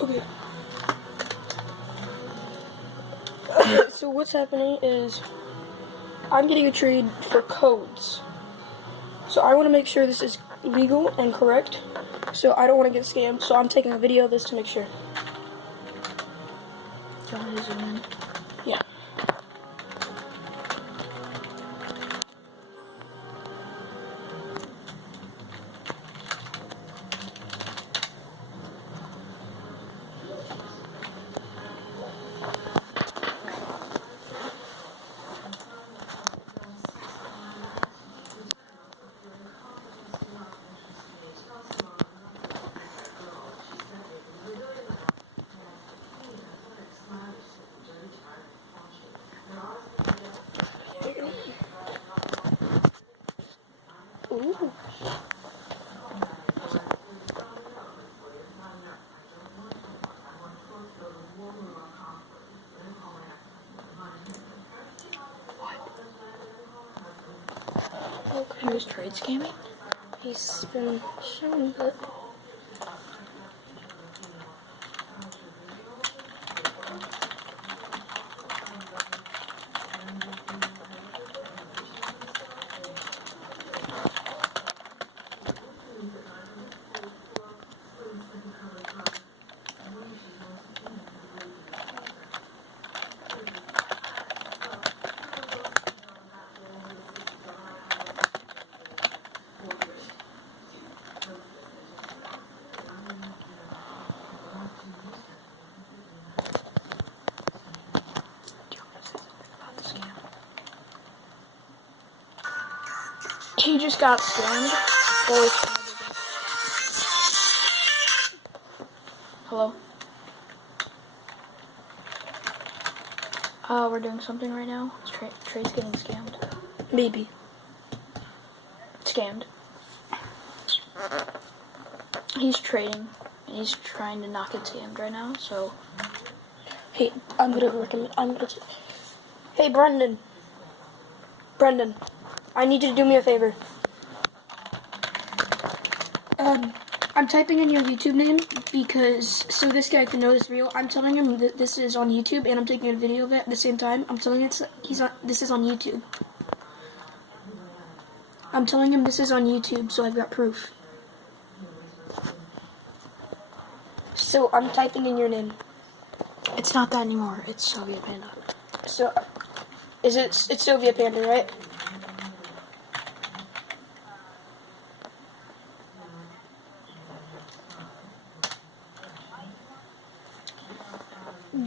Okay. So what's happening is I'm getting a trade for codes. So I want to make sure this is legal and correct. So I don't want to get scammed. So I'm taking a video of this to make sure. Do you want to zoom in? Yeah. Ooh. He was trade scamming? He's been shown, but He just got scammed. Hello? We're doing something right now. Trade's getting scammed. maybe. Scammed. He's trading, and he's trying to not get scammed right now, so... Hey, Hey, Brendan. Brendan, I need you to do me a favor. I'm typing in your YouTube name because so this guy can know it's real. I'm telling him that this is on YouTube, and I'm taking a video of it at the same time. I'm telling this is on YouTube. I'm telling him this is on YouTube, so I've got proof. So I'm typing in your name. It's not that anymore. It's Soviet Panda. So, it's Soviet Panda, right?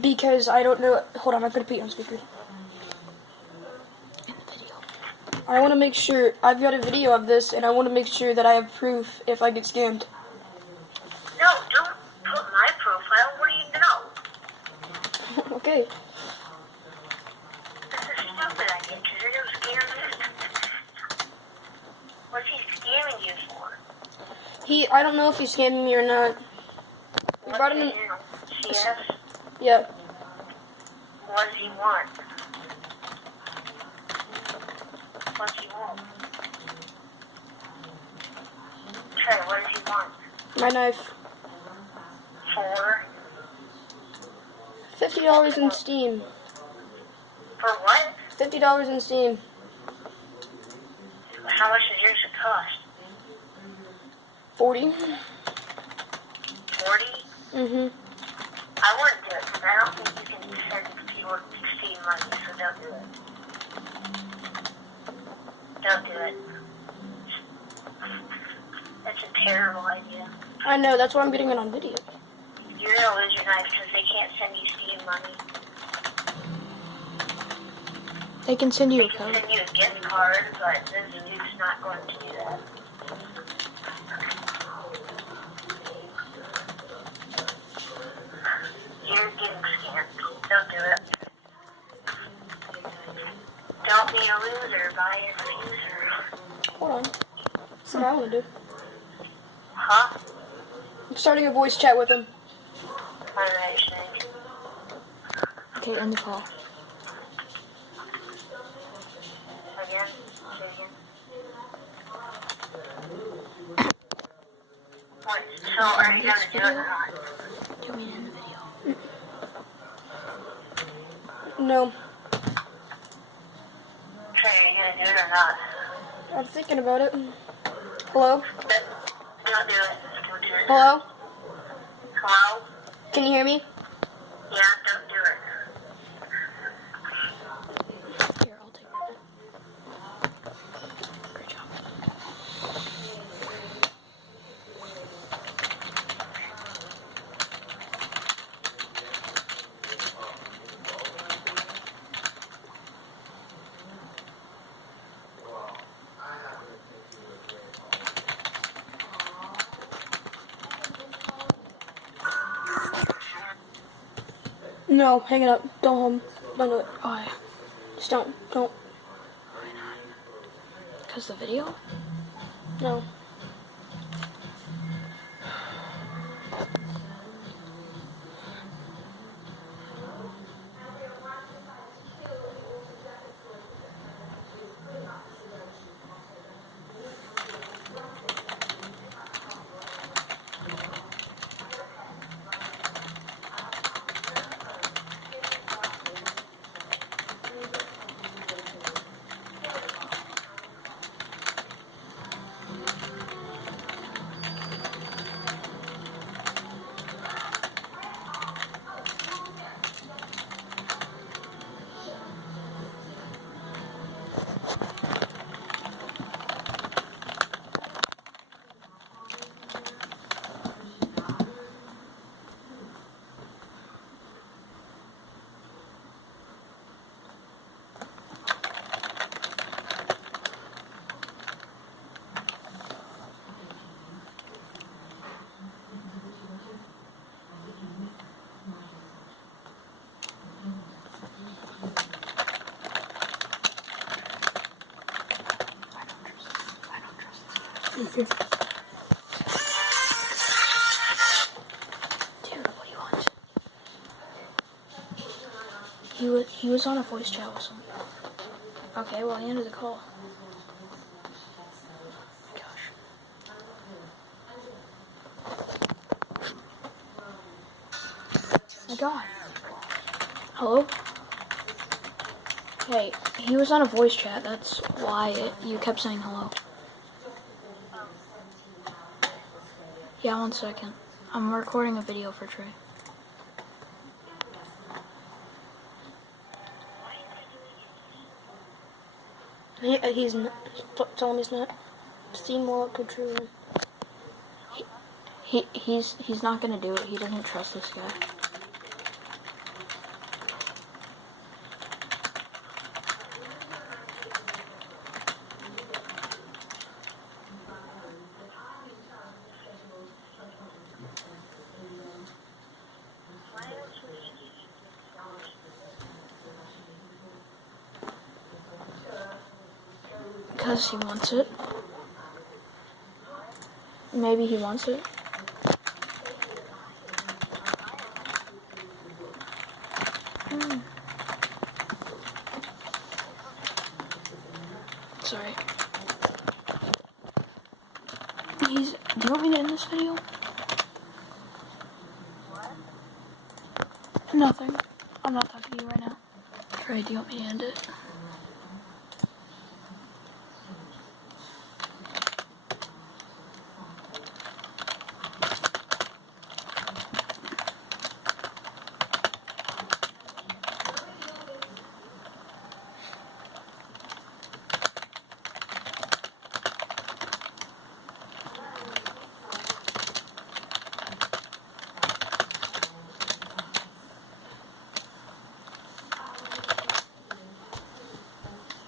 Because I don't know. Hold on, I'm gonna put you on speaker. In the video. I want to make sure I've got a video of this, and I want to make sure that I have proof if I get scammed. No, don't put my profile. What do you know? Okay. This is stupid, I think, because you're going to scam me. What's he scamming you for? I don't know if he's scamming me or not. We What brought do him. you know? CS? Yeah. What does he want? What's he want? Trey, what does he want? My knife. For? $50 in Steam. For what? $50 in Steam. How much does yours cost? 40. 40? Mhm. I wouldn't do it, because I don't think you can send people Steam money, so don't do it. Don't do it. That's a terrible idea. I know. That's why I'm getting it on video. You're gonna lose your knife because they can't send you Steam money. They can send you They a can code. send you a gift card, but this dude's not going to do that. You're getting scammed. Don't do it. Don't be a loser, buy a user. Hold on. That's what I want to do. Huh? I'm starting a voice chat with him. I don't understand. Okay, end the call. Again? Say again? What? So are you gonna do it or not? Do we end the No, So are you gonna do it or not? I'm thinking about it. Hello? Don't do it. Don't do it. Hello? Hello? Can you hear me? Yeah, don't do it. Here, I'll take it. Great job. No, hang it up. Don't do it. Why? Just don't. Because the video? No. Dude, what do you want? He was on a voice chat with someone. Okay, well, he ended the call. Gosh. My God. Hello? Hey, he was on a voice chat. That's why you kept saying hello. Yeah, 1 second. I'm recording a video for Trey. He's not. Tell him he's not. Steam wallet controller. He's not gonna do it. He doesn't trust this guy. Because he wants it. Maybe he wants it. Sorry. Do you want me to end this video? Nothing. I'm not talking to you right now. Trey, do you want me to end it?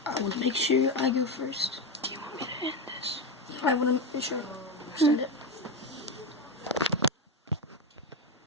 I want to make sure I go first. Do you want me to end this? I want to make sure. Send it.